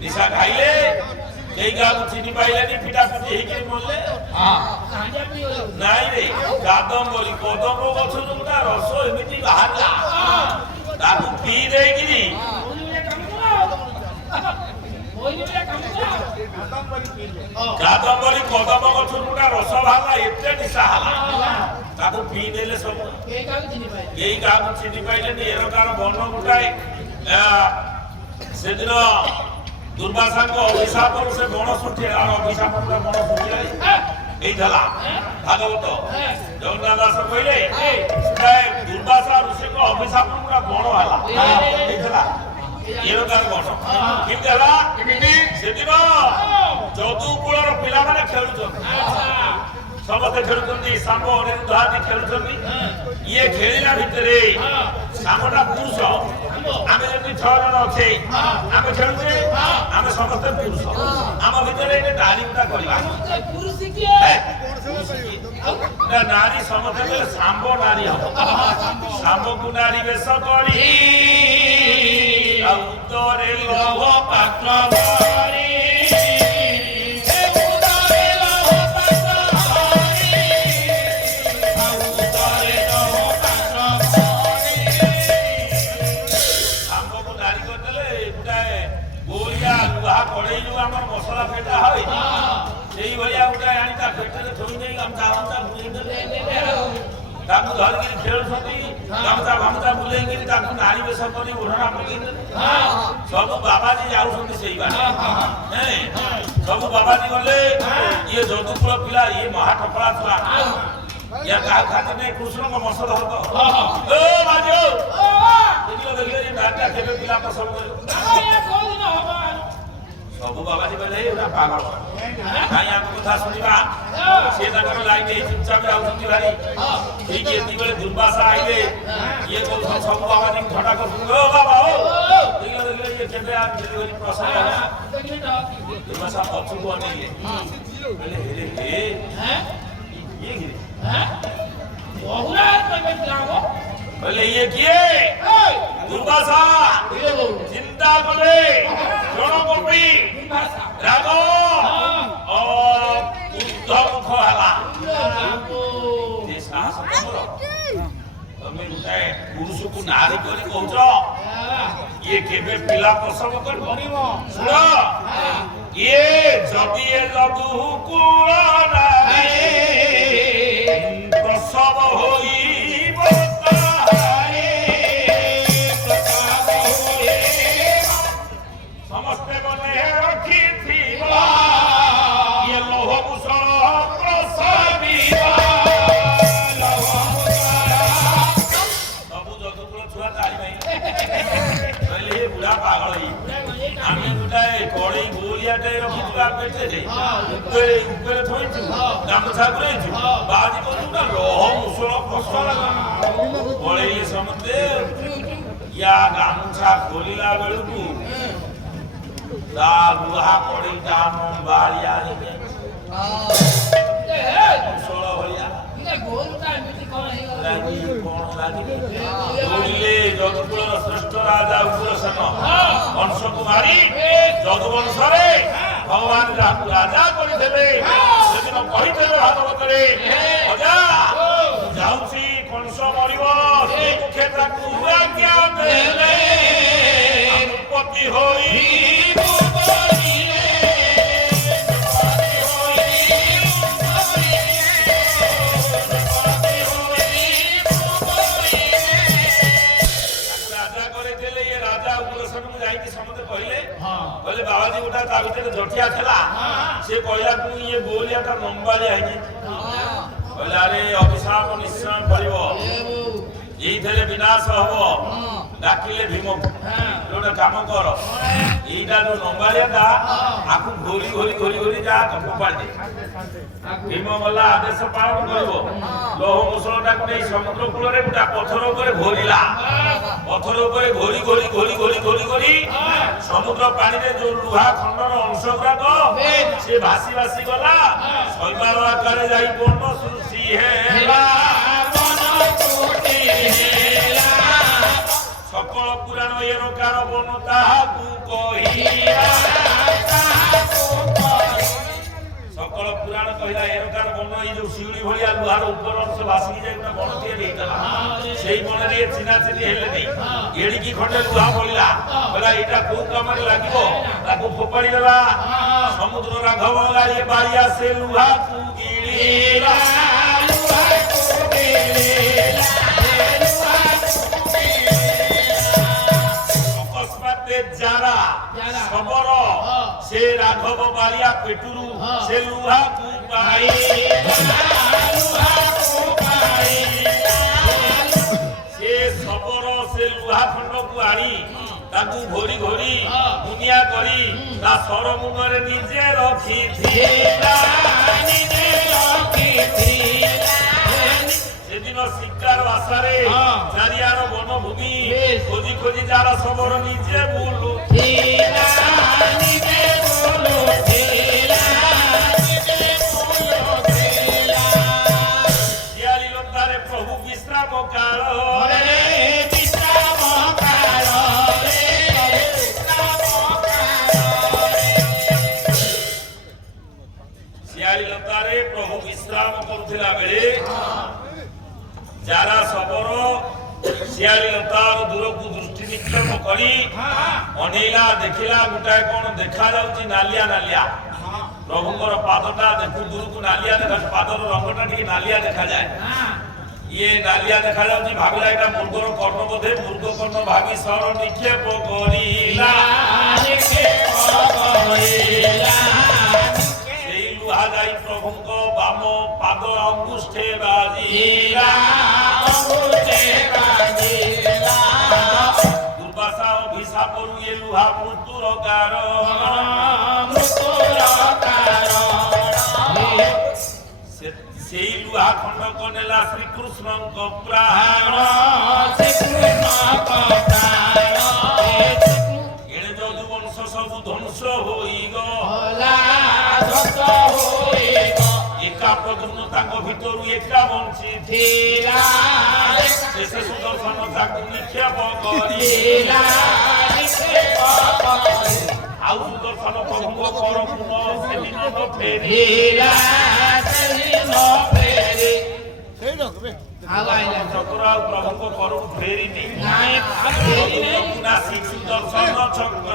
নিশা খাইলে এই গাল চিনি পাইলেনি পিটা পিটি ହେଇକି মরলে ନାଇଁ ରେ କାଦମ୍ବରୀ କଦମ୍ବ ଗଛରୁ ତା ରସ ଏମିତି ବାହାରିଲା ତାକୁ ପିଇ ଦେଇକିରି କାଦମ୍ବରୀ କଦମ୍ବ ଗଛରୁ ତା ରସ ବାହାରିଲା ଏତେ ନିଶା ହେଲା ତାକୁ ପିଇ ଦେଲେ ସବୁ କେହି କାହାକୁ ଚିନି ପାଇଲେନି ଏରକାର ବନ ଗୋଟାଏ ସେଦିନ ଦୁର୍ବାସାଙ୍କ ଅଭିଶାପରୁ ସେ ବଣ ଶୁଠି ଅଭିଶାପ ବଣ ଶୁଠି ହେଇଥିଲା ଭାଗବତ ଜଗନ୍ନାଥ ଦାସ କହିଲେ ଦୁର୍ବାସା ଋଷିଙ୍କ ଅଭିଶାପ ପୁରା ବଣ ହେଲା ହେଇଥିଲା ଏରକାର ବଣ କେମିତି ହେଲା ସେଦିନ ଯଦୁ କୂଳର ପିଲାମାନେ ଖେଳୁଛନ୍ତି ସମସ୍ତେ ଖେଳୁଛନ୍ତି ସାମ୍ବ ଅନିରୁଦ୍ଧ ଆଦି ଖେଳୁଛନ୍ତି ଇଏ ଖେଳିଲା ଭିତରେ ସାମଟା ପୁରୁଷ ଆମେ ଯଦି 6 ଜଣ ଅଛେ ଆମେ ଖେଳୁଛେ ଆମେ ସମସ୍ତେ ପୁରୁଷ ଆମ ଭିତରେ ନାରୀ ଗୁଟା କରିବା ନାରୀ ସମସ୍ତେ ସାମ୍ବ ନାରୀ ହବ ସାମ୍ବକୁ ନାରୀ ବେଶ କରି ଆଉ ଉତ୍ତରରେ ଲହ ପାତ୍ର ମସଲା ଫେଟା ହଇ ସେଇ ଭଳିଆ ଗୋଟେ ଆଣି ତା ପେଟରେ ଥୋଇ ଦେଇ ଗାମୁଛା ବୁଲେଇ ଦେଲେ ତାକୁ ଧରିକିରି ଖେଳୁଛନ୍ତି ଗାମୁଛା ଭାମୁଛା ବୁଲେଇକିରି ତାକୁ ନାରୀ ବେଶ କରି ଓଢ଼ଣା ପକେଇ ଦେଲେ ସବୁ ବାବାଜୀ ଯାଉଛନ୍ତି ସେଇ ବାଟେ ସବୁ ବାବାଜୀ ଗଲେ ଇଏ ଯଦୁକୁଳ ପିଲା ଇଏ ମହାଟପଳା ଛୁଆ ଇଏ କାହାକୁ ଖାତି ନେଇ କୃଷ୍ଣଙ୍କ ମସ ଧରତ ଦେଖିଲେ ନାରୀଟା କେବେ ପିଲା ପସନ୍ଦ କରିବ ସବୁ ବାବାଜୀ କହିଲେ ଏଇଟା ପାଗଳ କାଇଁ ଆମ କଥା ଶୁଣିବା ସେ ତାଙ୍କର ଲାଇନ ଏଇ ଚୁପଚାପ ଯାଉଛନ୍ତି ଭାରି ଠିକ ଏତିକିବେଳେ ଦୁର୍ବାସା ଆଇଲେ ଇଏ କହୁଛନ୍ତି ସବୁ ବାବାଜୀ ଥଟା କରୁଛନ୍ତି ଓ ବାବା ଓ ଦେଖିଲେ ଇଏ କେବେ ପ୍ରସନ୍ନ ଦୁର୍ବାସା ପଛକୁ ଅନେଇଲେ କହିଲେ ହେରେ ହେ ଇଏ କିରେ କହିଲେ ଇଏ କିଏ ଦୁର୍ବାସା ଚିନ୍ତା କଲେ ଜଣକୋଟି ରାଗ ଉର୍ଦ୍ଧ୍ୱମୁଖ ହେଲା ଯେ ସାହସ ତମର ତମେ ଗୋଟାଏ ପୁରୁଷକୁ ନାରୀ କରି କହୁଛ ଇଏ କେବେ ପିଲା ପ୍ରସବ କରିବ ଶୁଣ ଇଏ ଯଦି ଏ ଯଦୁକୁଳ ନାରୀ ପ୍ରସବ ହୋଇ ସମସ୍ତେ ମନେ ରଖିଥିବ ଇଏ ଲୋହ ମୁଷଳ ପ୍ରସବିବା ସବୁ ଯଦୁକୁଳ ଛୁଆ ତାଳି ମାଇଲେ କହିଲେ ଏ ବୁଢା ପାଗଳ ଆମେ ଗୋଟାଏ କଡ଼େଇ ଗୋଲିଆଟେ ରଖିଥିବା ପେଟରେ ଉପରେ ଥୋଇଛୁ ଗାମୁଛା ପୁରେଇଛୁ ବାଜି କରୁ ନା ଲୋହ ମୁଷଳ ପ୍ରସବ ପଳେଇଲେ ସମସ୍ତେ ୟା ଗାମୁଛା ଖୋଲିଲା ବେଳକୁ ତା ଲୁହା କଡ଼େଇଟା ବାଳିଆ ମୁଷଳ ଭଳିଆ ଯଦୁକୁଳର ଶ୍ରେଷ୍ଠ ରାଜା ଉଗ୍ରସେନ ବଂଶକୁ ମାରି ଯଦୁବଂଶରେ ଭଗବାନ ଯାହାକୁ ରାଜା କରିଥିଲେ ସେଦିନ କହିଥିଲେ ଭାଗବତରେ ଅଜା ଯାଉଛି କଂସ ମରିବ ସେ ମୁଖେ ତାକୁ ଆଜ୍ଞା ଦେଲେ ଉତ୍ପତ୍ତି ହୋଇ କହିଲେ ବାବାଜୀ ଗୋଟା ତା ଭିତରେ ଜଟିଆ ଥିଲା ସେ କହିଲାକୁ ଇଏ ଗୋଲିଆଟା ଲମ୍ବାଳିଆ ହେଇଯାଇଛି କହିଲେ ଆରେ ଅଭିଶାପ ନିଶ୍ଚୟ ପଡ଼ିବ ଏଇଥିରେ ବିନାଶ ହବ ଡାକିଲେ ଭୀମକୁ ଗୋଟେ କାମ କର ଏଇଟା ଯୋଉ ଲମ୍ବାଳିଆଟା ଆକୁ ଘୋରି ଘୋରି ଘୋରି ଘୋରି ଯା ଫୋପାଡ଼ି ଭୀମ ଗଲା ଆଦେଶ ପାଳନ କରିବ ଲୌହ ମୁଷଳଟାକୁ ନେଇ ସମୁଦ୍ର କୂଳରେ ଗୋଟେ ପଥର ଉପରେ ଘୋରିଲା ପଥର ଉପରେ ଘୋରି ଘୋରି ଘୋରି ଘୋରି ଘୋରି ଘୋରି ସମୁଦ୍ର ପାଣିରେ ଯୋଉ ଲୁହା ଖଣ୍ଡର ଅଂଶ ଗୁଡାକ ସେ ଭାସି ଭାସି ଗଲା ଶୈବାଳ ଆକାରରେ ଯାଇ ବନ ସୃଷ୍ଟି ହେଲା ସକଳ ପୁରାଣ ଏରକାର ବନ ତାହାକୁ କହି ভলিয়া লুহার উপর অংশ ভাসি যাই না বড় দিয়ে দেইতলা সেই মনে দিয়ে চিনা চিনি হেলে নেই এড়িকি খন্ডে লুহা বলিলা বলা এটা কোউ কামরে লাগিব তাকু ফোপাড়ি দেলা সমুদ্র রাঘব গাড়ি বাড়িয়া সে লুহা কু গিলিলা লুহা কু গিলিলা অকস্মাতে যারা সবর সে রাঘব বাড়িয়া পেটুরু সে লুহা কু সে সবর সে লুহা খণ্ডকু আনি তাকু ঘড়ি ঘড়ি দুনিয়া করি তা সরমুখরে নিজে রখিথিলা সেদিন শিক্ষার আশারে চারিয়ার বনভূমি খোঁজি খোঁজি যারা সবর নিজে বলু প্রভু বিশ্রাম কাল শিয়ালী লতারে প্রভু বিশ্রাম করুলা বেড়ে যারা সবর শিয়ালী লতার দূরকু দৃষ্টি নিক্ষেপ করি অনেইলা দেখিলা গোটায় কোন দেখা যাଉଛି নালিয়া নালিয়া প্রভুଙ୍କର পাদটা দেখু দূরকু নালিয়া দেখা পাদর রঙটা ଟିକେ নালিয়া দেখা যায় ইয়ে নালিয়া দেখা যাଉଛି ভাবিলা এটা মূর্গর কর্ণ বোধে মূর্গ কর্ণ ভাবি সর নিক্ষেপ করিলা সেই লুহা যাই প্রভুଙ୍କ বাম পাদ অঙ্গুষ্ঠে বাজিলা দুর্বাসা অভিশাপরু এ লুহা মৃত্যুর কারণ সেই লুহা খণ্ডক নেলা শ্রীকৃষ্ণଙ୍କ প্রাণ এড়ে যদুবংশ ସବୁ ধ্বংস ହୋଇଗଲା একা প্রদ্যুম্ন তাଙ୍କ ভিতରୁ একা বঞ্ଚିଥିଲା ଶେଷେ ସୁଦର୍ଶନ ତାକୁ ନିକ୍ଷେପ କରିଲା ଆଉ ସୁଦର୍ଶନ ପ୍ରଭୁଙ୍କ କରକୁ ସେଦିନ ଫେରିଲା ଚକ୍ର ଆଉ ପ୍ରଭୁଙ୍କ କରକୁ ଫେରିନି ସୁଦର୍ଶନ ଚକ୍ର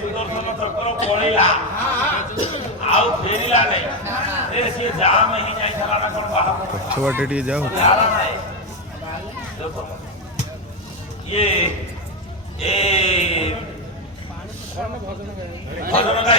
সুদর্শন চক্র পড়িলা ଆଉ ଫେରିଲା ନାହିଁ ସେ ଜାମ ହେଇ ଯାଇଥିଲା ନା କଣ ପଛବାଟେ ଟିକେ ଯାଉ ଇଏ ଏ ଭଜନ ଗାଇ